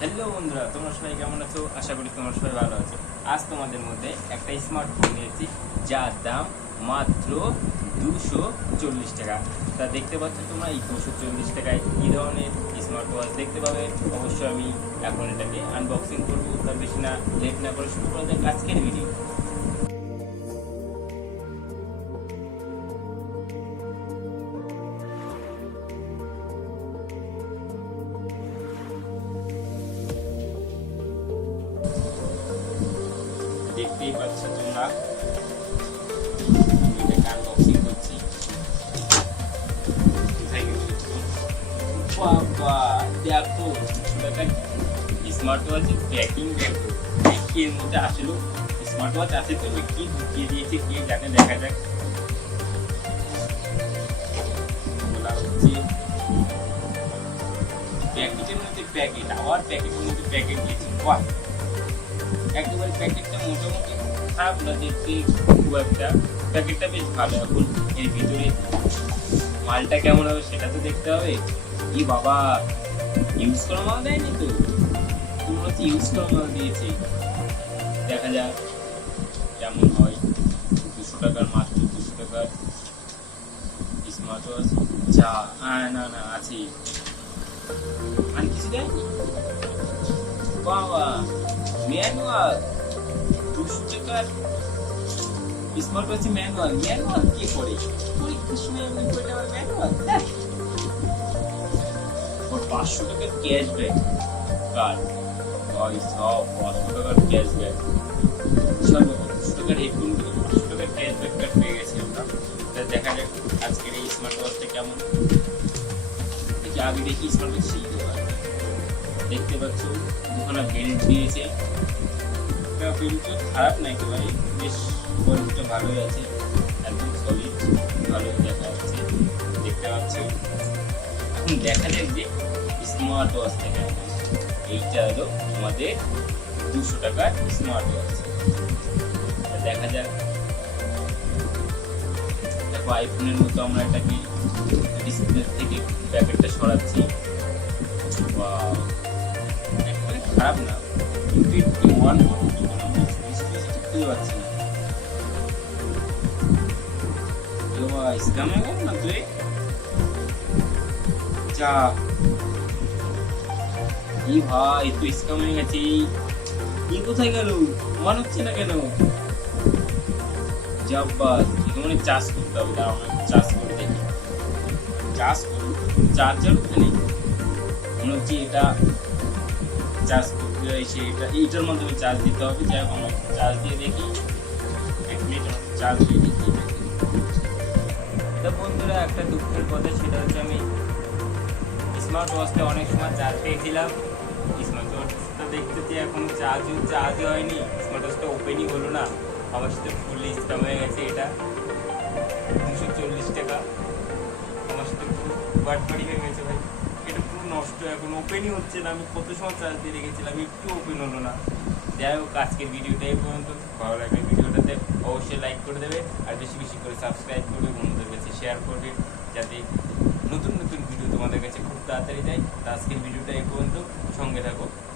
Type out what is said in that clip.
Hello বন্ধুরা, তোমরা সবাই কেমন আছো? আশা করি তোমরা সবাই ভালো আছো। আজ তোমাদের মধ্যে একটা স্মার্টফোন নিয়েছি, যার দাম মাত্র 240 টাকা। তা দেখতে পাচ্ছ তোমরা, এই 240 টাকায় কী ধরনের স্মার্ট ওয়াচ দেখতে পাবে। অবশ্যই আমি এখন এটাকে আনবক্সিং করবো। তার বেশি না লেট না করে শুরু করা যাক আজকের ভিডিও। দেখতেই পাচ্ছ তোমরা, এটাকে আনবক্সিং করছি। বাবা দেখো, স্মার্ট ওয়াচের প্যাকিং দেখো, এর মধ্যে আসলে স্মার্ট ওয়াচ আছে তো কি ঢুকিয়ে দিয়েছে কে জানে। দেখা যাক। বলা হচ্ছে প্যাকেটের মধ্যে প্যাকেট, আবার প্যাকেটের মধ্যে প্যাকেট দিয়েছে। বাহ, একেবারে প্যাকেটটা মোটামুটি খারাপ না দেখতে খুব একটা, প্যাকেটটা বেশ ভালো। এখন এর ভিতরে মালটা কেমন হবে সেটা তো দেখতে হবে। কি বাবা, ইউজ করা মাল দেয়নি তো? মনে হচ্ছে ইউজ করা মাল দিয়েছে। দেখা যাক কেমন হয়। 200 টাকার, মাত্র 200 টাকার স্মার্ট ওয়াচ। যা না না আছে, আর কিছু দেয়নি। বাবা, ম্যানুয়াল 200 টাকার স্মার্ট ওয়াচে ম্যানুয়াল কি করে? পরীক্ষার সময় আমি করে আমার ম্যানুয়াল। 500 টাকার ক্যাশব্যাক কার্ড, ভাই সব 500 টাকার ক্যাশব্যাক। 200 টাকার হেডফোন, 500 টাকার ক্যাশব্যাক কার্ড পেয়ে গেছি আমরা। দেখা যাক আজকের এই স্মার্ট ওয়াচটা কেমন। দেখি আগে দেখি স্মার্ট ওয়াচ শিখতে হয়। দেখতে পাচ্ছ দুখানা বেল্ট দিয়েছে। বেল্টটা খারাপ না একেবারে, বেশ কোয়ালিটিটা ভালোই আছে, একদম সলিড, ভালো দেখা যাচ্ছে। দেখতে পাচ্ছ, এখন দেখা যাক যে স্মার্ট ওয়াচটা কেমন। এইটা হলো আমাদের 200 টাকার স্মার্ট ওয়াচ। দেখা যাক। দেখো, আইফোনের মতো আমরা এটাকে ডিসপ্লে থেকে প্যাকেটটা সরাচ্ছি। একবারে খারাপ না, কিন্তু একটু ওয়ান বুঝতে পারছি না। স্ক্যামে গেল না তুই? যা কি ভাই, তুই স্ক্যাম হয়ে গেছে। কি কোথায় গেল? মনে হচ্ছে না কেন? জব্বাস, এখানে চার্জ করতে হবে। দাঁড়াও, আমরা চার্জ করে দেখি। চার্জ করুন, চার্জার নেই মনে হচ্ছে। এটা চার্জ করতে এসে এইটার মাধ্যমে চার্জ দিতে হবে। যাই হোক, আমরা চার্জ দিয়ে দেখি। 1 মিনিট চার্জ দিয়ে দেখি। তো বন্ধুরা, একটা দুঃখের কথা, সেটা হচ্ছে আমি স্মার্ট ওয়াচটা অনেক সময় চার্জ পেয়েছিলাম। স্মার্ট ওয়াচটা দেখতেছি এখনো চার্জই হয়নি। স্মার্ট ওয়াচটা ওপেনই হলো না। আমার সাথে ফুললি স্ক্যাম হয়ে গেছে। এটা 240 টাকা আমার সাথে পুরো বাটপাড়ি হয়ে গেছে ভাই। এটা পুরো নষ্ট, এখন ওপেনই হচ্ছে না। আমি কত সময় চার্জ দিয়ে রেখেছিলাম, একটু ওপেন হলো না। যাই হোক, আজকের ভিডিওটা এই পর্যন্ত। ভালো লাগলে ভিডিওটাতে অবশ্যই লাইক করে দেবে, আর বেশি বেশি করে সাবস্ক্রাইব করবে, বন্ধুদের কাছে শেয়ার করবে, যাতে নতুন নতুন ভিডিও তোমাদের কাছে খুব তাড়াতাড়ি যায়। আজকের ভিডিওটা এই পর্যন্ত, সঙ্গে থাকো।